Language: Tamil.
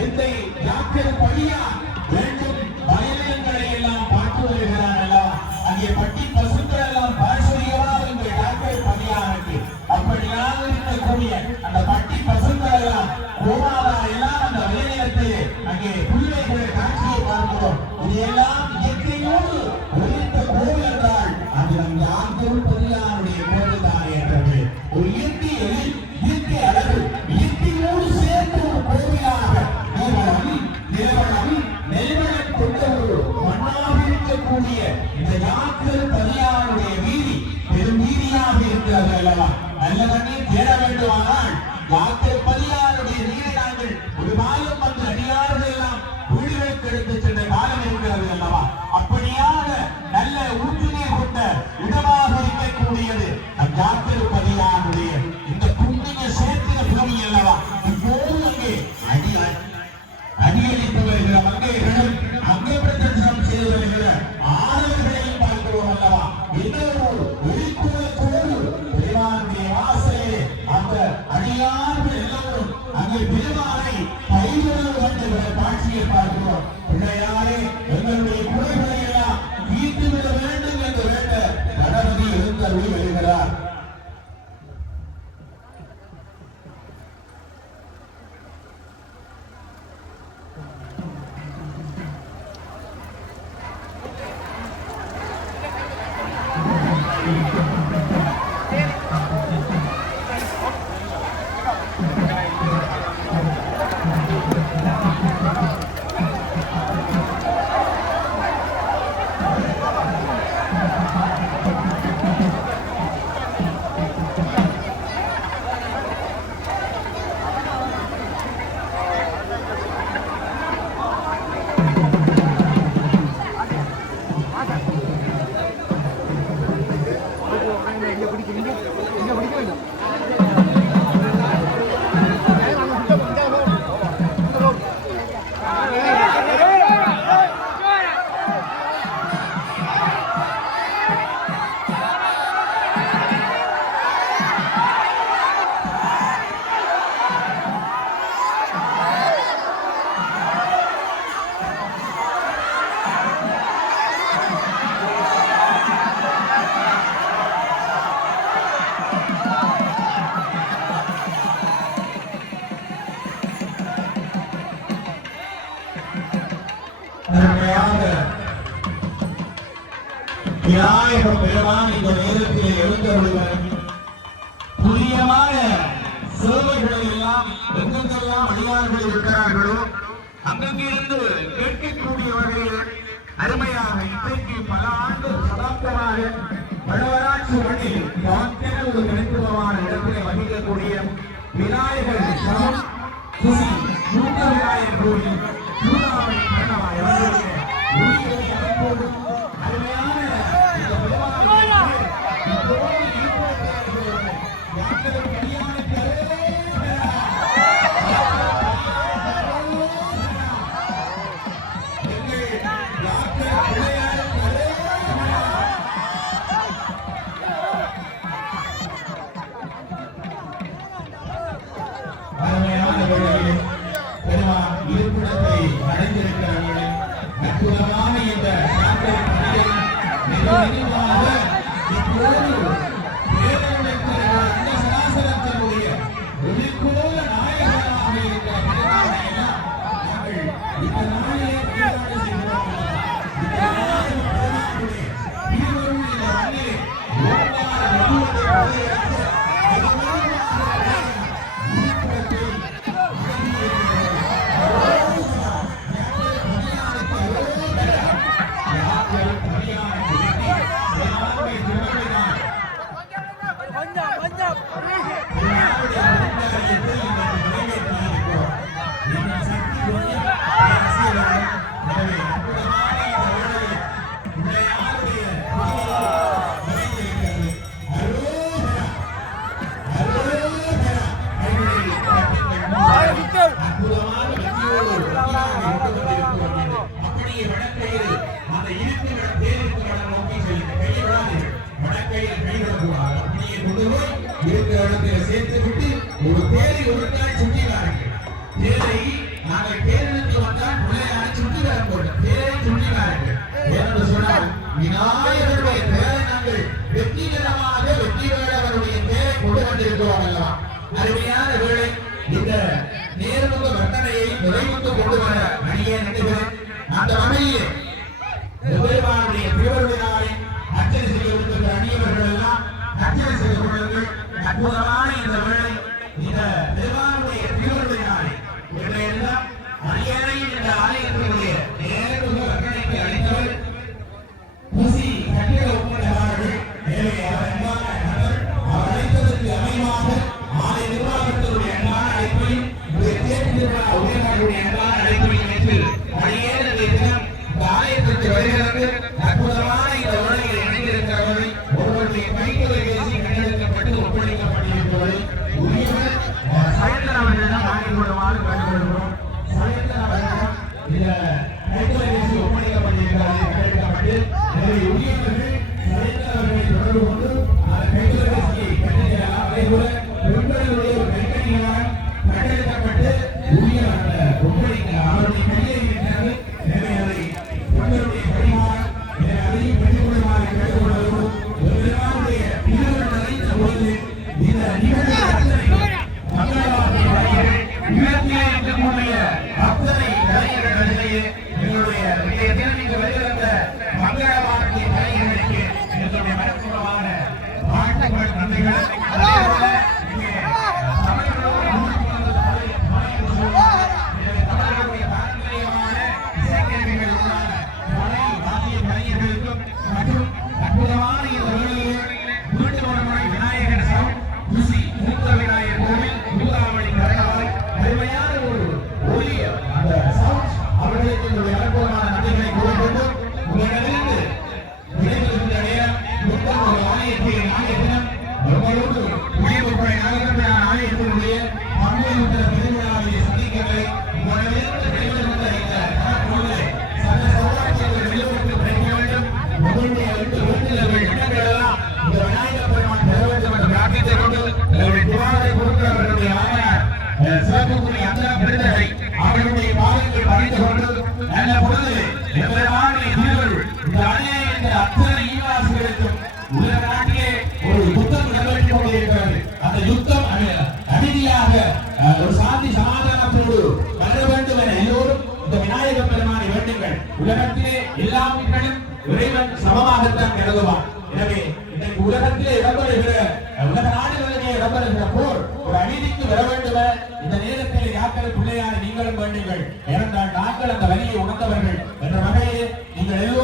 எந்தை டாக்டர் பழியா வேண்டும் வயலங்களை எல்லாம் பார்த்து வருகிறார் அல்லவா? அங்கே பட்டி பசுக்கள் எல்லாம் பாரம்பரியமாக இந்த டாக்டர் பழியானுக்கு அப்படியாக இருக்கக்கூடிய அந்த பட்டி பசுக்கள் எல்லாம் கோமாதா எல்லாம் அந்த வயலத்தில் அங்கே புள்ளைகளை காட்சியை பார்க்கிறோம். இதையெல்லாம் இயற்கையோடு ஒழித்த கோவில் என்றால் அது நம் டாக்டர் பழியானுடைய கோவில் தான் என்றது. ஒரு இயற்கை அழகு இயற்கையோடு சேர்த்து ஒரு கோவிலாக நெல்வளம் கொண்ட ஒரு மண்ணாக இருக்கக்கூடிய இந்த டாக்டர் பழியானுடைய வீதி பெரும் வீதியாக இருக்கிறது அல்லவா? நல்ல தண்ணீர் தேட வேண்டுமானால் டாக்டர் பழியானுடைய நீரை நாங்கள் ஒரு காலம் வந்து அடியார்கள் எல்லாம் வீடுகளுக்கு எடுத்து சென்ற காலம் இருக்கிறது அல்லவா? அப்படியாக நல்ல ஊற்றுநீர் கொண்ட இடமாக இருக்கக்கூடியது நம் டாக்டர் பழியானுடைய இந்த புண்ணிய சேர்த்தின பூமி அல்லவா? இப்போது அங்கே அடியளித்து வருகிற மங்கையர்களும் அங்கே பிரதர்சனம் செய்து வருகிற ஆடவர்களையும் பார்க்கிறோம் அல்லவா? இன்னொரு ஒளிக்குலத்தோடு பெருமானுடைய வாசலே அந்த அடியார்கள் எல்லோரும் அங்கே பெருமானை கைவிடல் வந்துகிற காட்சியை பார்க்கிறோம். பிள்ளையாரே எங்களுடைய குறைகளை எல்லாம் தீர்த்துவிட வேண்டும் என்று வேண்ட கணபதி எழுந்தருளி வருகிறார். விநாயகப் பெருமான் இந்த நேரத்திலே எழுந்தருளுவர். துரியமான சேவைகளை எல்லாம் எங்கெங்கெல்லாம் அடியார்கள் இருக்கிறார்களோ அங்கங்கிருந்து கேட்கக்கூடிய வகையில் அருமையாக இன்றைக்கு பல ஆண்டு சதாப்தமாக வடவராட்சி மண்ணில் யாத்திர ஒரு தனித்துவமான இடத்திலே வகிக்கக்கூடிய விநாயகர் சமம் குசி மூத்த விநாயகர் கோவில் சூடாமணி பிரணவாய் அவர்களுடைய உயிரை அமைப்போடு அருமையான சேர்த்து விட்டு ஒரு தேரை ஒரு நாள் சுற்றினார்கள். தேரை நாங்கள் நிறைவுக்கு கொண்டு வர அணியே நினைக்கிறேன். அந்த வகையில் பெருமானுடைய திருவருளினாலே அர்ச்சனை செய்யப்பட்டிருக்கிற அணியவர்கள் எல்லாம் அர்ச்சனை செய்து கொள்ளுங்கள். அற்புதமான இந்த வேளை இந்த பெருமானுடைய திருவருளினாலே இவரையெல்லாம் அரியணையில் இந்த ஆலயத்தினுடைய நேரத்துக்கு அக்கறைக்கு அளித்தவர் பூசி கட்டிட ஒப்பந்தமானவர்கள். மேலே அவர் அன்பான நபர் அவர் அழைத்ததற்கு அமைவாக ஆலய நிர்வாகத்தினுடைய அன்பான அழைப்பையும் தேர்ந்தெடுத்த உயர்நாடுடைய அன்பான அழைப்பையும் ஏற்று அரியணை தினம் இந்த ஆலயத்திற்கு வருகிறது. அற்புதமான இந்த உலகில் இணைந்திருக்கிறவரை ஒருவருடைய கைத்தொலைபேசி கண்டெடுக்கப்பட்டு ஒப்படைக்கப்பட்டிருப்பவரை உரியவர் சயந்தன் அவர்களிடம் வாங்கிக் கொள்ளுமாறு கேட்டுக்கொள்கிறோம். சயந்தன் அவர்களிடம் இந்த கைத்தொலைபேசி ஒப்படைக்கப்பட்டிருக்கிறது கண்டெடுக்கப்பட்டு எனவே உரியவர்கள் சயந்தன் அவர்களை தொடர்பு கொண்டு அந்த கைத்தொலைபேசியை கண்டெடுக்கலாம். அதேபோல பெண்களுடைய ஒரு கைத்தறியால் கண்டெடுக்கப்பட்டு உரியவர் அந்த ஒப்படைக்கலாம். அவருடைய கையை இருக்கிறது. எனவே அதை பெண்களுடைய பரிமாறம் அதையும் பெற்றுக்கொள்ளுமாறு கேட்டுக்கொள்வதோடு பெருமானுடைய திருவருள் நிறைந்த பொழுது இந்த நிகழ்ச்சி அத்தனை மங்களவாதி கலைஞர்கள் இலக்கிய இருக்கக்கூடிய அத்தனை கலைஞர்களிடையே எங்களுடைய தினம் இங்கு வருகின்ற மங்களவாதி கலைஞர்களுக்கு எங்களுடைய மனப்பூர்வமான வாழ்த்துக்கள் நன்றிகள். அதேபோல இங்கே தமிழர்களுடைய தமிழர்களுடைய பாரம்பரியமான இசைக்கருவிகள் உள்ளான கலை வாத்திய கலைஞர்களுக்கும் மற்றும் அற்புதமான இந்த வேளையிலே மீண்டும் ஒரு முறை விநாயகர் சவுண்ட் குசி மூத்த விநாயகர் கோவில் தூதாவளி கரணவாய் அருமையான ஒரு ஒளி அந்த சவுண்ட் அவர்களுக்கு என்னுடைய அற்புதமான நன்றிகளை கூறிக்கொண்டு உங்களிடமிருந்து விடைபெறுகின்ற நேரம் மீண்டும் ஒரு ஆலயத்தின் ஆலய தினம் உங்களோடு உயர்வுப்படை நகரத்தின் ஆலயத்தினுடைய பங்கேற்ற பெருவிழாவை சந்திக்கவில்லை. உங்களிடமிருந்து விடைபெறுகின்ற இந்த பொழுது சக சௌராட்சியர்கள் வெளியூருக்கு கிடைக்க வேண்டும். உங்களுடைய வீட்டில் இடங்களெல்லாம் இந்த விநாயகர் பெருமான் பெற வேண்டும் என்ற பிரார்த்தனை கொண்டு அவருடைய துவாரை கொடுக்கிறவர்களுடைய ஆணையார் சிறப்புக்குரிய அந்த விருதுகளை அவர்களுடைய பாதங்கள் பறித்து கொண்டு நல்ல பொழுது எவ்வளவான தீர்வுகள் இந்த அநியாயத்தின் அத்தனை ஈவாசிகளுக்கும் உலக நாட்டிலே ஒரு யுத்தம் நடைபெற்றுக் கொண்டிருக்கிறது. அந்த யுத்தம் அமைதியாக ஒரு சாந்தி சமாதானத்தோடு வர வேண்டும் என எல்லோரும் இந்த விநாயகர் பெருமானை வேண்டுங்கள். உலகத்திலே எல்லா மக்களும் இறைவன் சமமாகத்தான் கருதுவான். எனவே இன்றைக்கு உலகத்திலே இடம்பெறுகிற உலக நாடுகளிலே இடம்பெறுகிற போர் ஒரு அநீதிக்கு வர வேண்டும் என இந்த நேரத்தில் யாக்கள் பிள்ளையார் நீங்களும் வேண்டுங்கள். ஏனென்றால் நாங்கள் அந்த வழியை உணர்ந்தவர்கள் என்ற வகையில் நீங்கள் எல்லோரும்